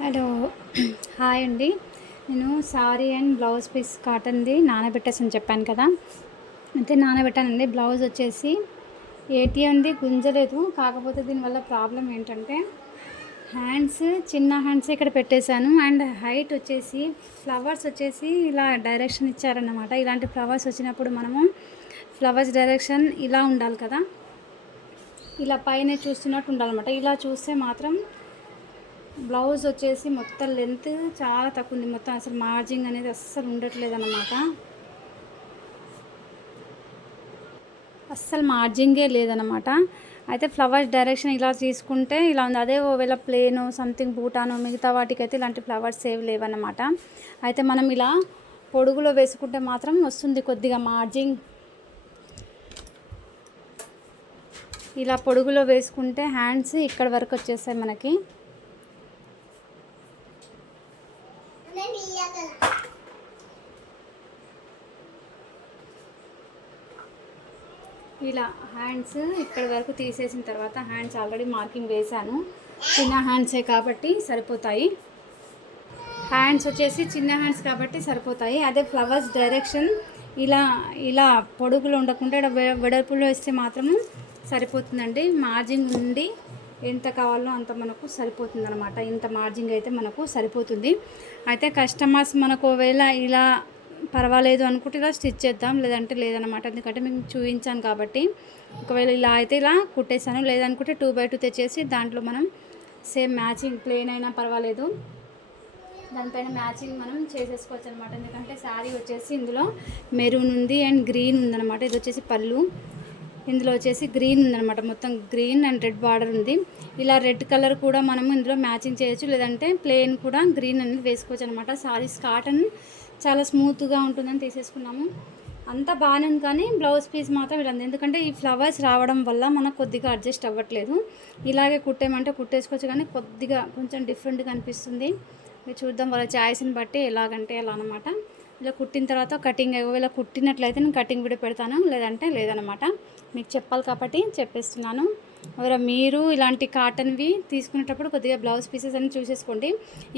Hello hi అండి. నేను sorry and blouse piece కాటన్ది నానబెట్టేసని చెప్పాను కదా. అయితే నానబెట్టానండి. బ్లౌజ్ వచ్చేసి ఏటీఎంది గుంజలేదు. కాకపోతే దీనివల్ల ప్రాబ్లం ఏంటంటే హ్యాండ్స్ చిన్న హ్యాండ్స్ ఇక్కడ పెట్టేశాను. అండ్ హైట్ వచ్చేసి ఫ్లవర్స్ వచ్చేసి ఇలా డైరెక్షన్ ఇచ్చారన్నమాట. ఇలాంటి ఫ్లవర్స్ వచ్చినప్పుడు మనము ఫ్లవర్స్ డైరెక్షన్ ఇలా ఉండాలి కదా, ఇలా పైన చూస్తున్నట్టు ఉండాలన్నమాట. ఇలా చూస్తే మాత్రం బ్లౌజ్ వచ్చేసి మొత్తం లెంత్ చాలా తక్కువ ఉంది. మొత్తం అసలు మార్జింగ్ అనేది అస్సలు ఉండట్లేదు అన్నమాట. అస్సలు మార్జింగే లేదనమాట. అయితే ఫ్లవర్స్ డైరెక్షన్ ఇలా తీసుకుంటే ఇలా ఉంది. అదే ఒకవేళ ప్లేను సంథింగ్ బూటాను మిగతా వాటికైతే ఇలాంటి ఫ్లవర్స్ ఏవి లేవన్నమాట. అయితే మనం ఇలా పొడుగులో వేసుకుంటే మాత్రం వస్తుంది కొద్దిగా మార్జింగ్. ఇలా పొడుగులో వేసుకుంటే హ్యాండ్స్ ఇక్కడ వరకు వచ్చేస్తాయి మనకి. ఇలా హ్యాండ్స్ ఇక్కడ వరకు తీసేసిన తర్వాత హ్యాండ్స్ ఆల్రెడీ మార్కింగ్ వేశాను. చిన్న హ్యాండ్సే కాబట్టి సరిపోతాయి. హ్యాండ్స్ వచ్చేసి చిన్న హ్యాండ్స్ కాబట్టి సరిపోతాయి. అదే ఫ్లవర్స్ డైరెక్షన్ ఇలా ఇలా పొడుగులో ఉండకుండా వెడల్పులో వేస్తే మాత్రము సరిపోతుందండి. మార్జింగ్ నుండి ఎంత కావాలో అంత మనకు సరిపోతుంది అనమాట. ఇంత మార్జింగ్ అయితే మనకు సరిపోతుంది. అయితే కస్టమర్స్ మనకు ఒకవేళ ఇలా పర్వాలేదు అనుకుంటే ఇలా స్టిచ్ చేద్దాం, లేదంటే లేదనమాట. ఎందుకంటే మీకు చూపించాను కాబట్టి. ఒకవేళ ఇలా అయితే ఇలా కుట్టేసాను, లేదనుకుంటే 2x2 తెచ్చేసి దాంట్లో మనం సేమ్ మ్యాచింగ్ ప్లెయిన్ అయినా పర్వాలేదు, దానిపైన మ్యాచింగ్ మనం చేసేసుకోవచ్చు అనమాట. ఎందుకంటే శారీ వచ్చేసి ఇందులో మెరూన్ ఉంది అండ్ గ్రీన్ ఉందన్నమాట. ఇది వచ్చేసి పళ్ళు, ఇందులో వచ్చేసి గ్రీన్ ఉందన్నమాట. మొత్తం గ్రీన్ అండ్ రెడ్ బార్డర్ ఉంది. ఇలా రెడ్ కలర్ కూడా మనము ఇందులో మ్యాచింగ్ చేయొచ్చు, లేదంటే ప్లెయిన్ కూడా గ్రీన్ అనేది వేసుకోవచ్చు అనమాట. సారీస్ కాటన్ చాలా స్మూత్గా ఉంటుందని తీసేసుకున్నాము. అంతా బాగానే ఉంది, కానీ బ్లౌజ్ పీస్ మాత్రం ఇలా ఉంది. ఎందుకంటే ఈ ఫ్లవర్స్ రావడం వల్ల మనకు కొద్దిగా అడ్జస్ట్ అవ్వట్లేదు. ఇలాగే కుట్టేమంటే కుట్టేసుకోవచ్చు, కానీ కొద్దిగా కొంచెం డిఫరెంట్గా అనిపిస్తుంది. చూద్దాం వాళ్ళ చాయిస్ని బట్టి ఎలాగంటే అలా అనమాట. ఇలా కుట్టిన తర్వాత కటింగ్ ఒకవేళ కుట్టినట్లయితే నేను కటింగ్ కూడా పెడతాను, లేదంటే లేదనమాట. మీకు చెప్పాలి కాబట్టి చెప్పేస్తున్నాను. ఒకవేళ మీరు ఇలాంటి కాటన్వి తీసుకునేటప్పుడు కొద్దిగా బ్లౌజ్ పీసెస్ అని చూసేసుకోండి.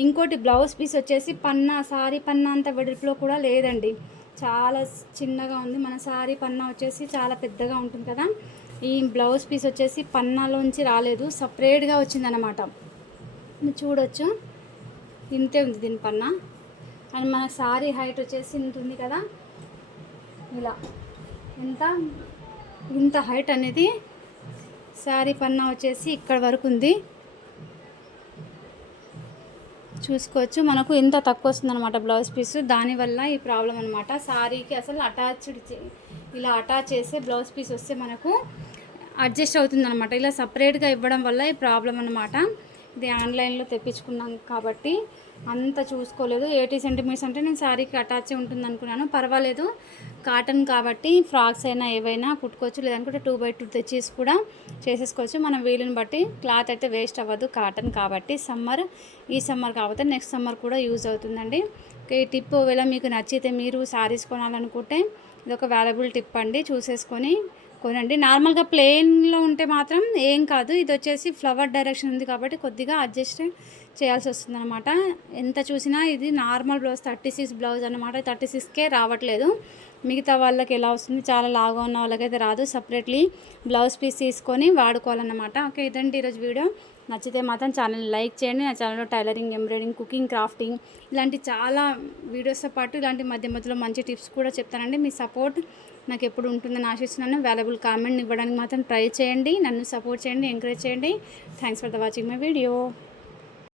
ఇంకోటి బ్లౌజ్ పీస్ వచ్చేసి పన్నా సారీ పన్నా అంత వెడల్పులో కూడా లేదండి, చాలా చిన్నగా ఉంది. మన సారీ పన్నా వచ్చేసి చాలా పెద్దగా ఉంటుంది కదా. ఈ బ్లౌజ్ పీస్ వచ్చేసి పన్నాలోంచి రాలేదు, సపరేట్గా వచ్చిందనమాట. మీరు చూడొచ్చు, ఇంతే ఉంది దీని పన్నా. అండ్ మన సారీ హైట్ వచ్చేసి ఇంత ఉంది కదా, ఇలా ఇంత హైట్ అనేది శారీ పన్నా వచ్చేసి ఇక్కడ వరకు ఉంది. చూసుకోవచ్చు, మనకు ఇంత తక్కువ వస్తుంది అనమాట బ్లౌజ్ పీస్. దానివల్ల ఈ ప్రాబ్లం అనమాట. శారీకి అసలు ఇలా అటాచ్ చేసే బ్లౌజ్ పీస్ వస్తే మనకు అడ్జస్ట్ అవుతుంది అనమాట. ఇలా సపరేట్గా ఇవ్వడం వల్ల ఈ ప్రాబ్లం అనమాట. ఇది ఆన్లైన్లో తెప్పించుకున్నాం కాబట్టి అంత చూసుకోలేదు. 80 సెంటీమీటర్స్ అంటే నేను శారీకి అటాచ్ ఉంటుంది అనుకున్నాను. పర్వాలేదు, కాటన్ కాబట్టి ఫ్రాక్స్ అయినా ఏవైనా కుట్టుకోవచ్చు, లేదనుకుంటే 2x2 తెచ్చేసి కూడా చేసేసుకోవచ్చు. మనం వీలుని బట్టి. క్లాత్ అయితే వేస్ట్ అవ్వదు, కాటన్ కాబట్టి. ఈ సమ్మర్ కాకపోతే నెక్స్ట్ సమ్మర్ కూడా యూజ్ అవుతుందండి. ఈ టిప్ ఒకవేళ మీకు నచ్చితే మీరు శారీస్ కొనాలనుకుంటే ఇది ఒక వాల్యుబుల్ టిప్ అండి. చూసేసుకొని కొనండి. నార్మల్గా ప్లెయిన్లో ఉంటే మాత్రం ఏం కాదు. ఇది వచ్చేసి ఫ్లవర్ డైరెక్షన్ ఉంది కాబట్టి కొద్దిగా అడ్జస్ట్ చేయాల్సి వస్తుంది అనమాట. ఎంత చూసినా ఇది నార్మల్ బ్లౌజ్ 36 బ్లౌజ్ అనమాట. 36కే రావట్లేదు. మిగతా వాళ్ళకి ఎలా వస్తుంది, చాలా లాగా ఉన్న వాళ్ళకైతే రాదు. సపరేట్లీ బ్లౌజ్ పీస్ తీసుకొని వాడుకోవాలన్నమాట. ఓకే, ఇదండి ఈరోజు వీడియో. నచ్చితే మాత్రం ఛానల్ని లైక్ చేయండి. నా ఛానల్లో టైలరింగ్, ఎంబ్రాయిడింగ్, కుకింగ్, క్రాఫ్టింగ్ ఇలాంటి చాలా వీడియోస్తో పాటు ఇలాంటి మధ్య మధ్యలో మంచి టిప్స్ కూడా చెప్తానండి. మీ సపోర్ట్ నాకు ఎప్పుడు ఉంటుందని ఆశిస్తున్నాను. వాల్యుబుల్ కామెంట్ ఇవ్వడానికి మాత్రం ట్రై చేయండి. నన్ను సపోర్ట్ చేయండి, ఎంకరేజ్ చేయండి. Thanks for the watching my video.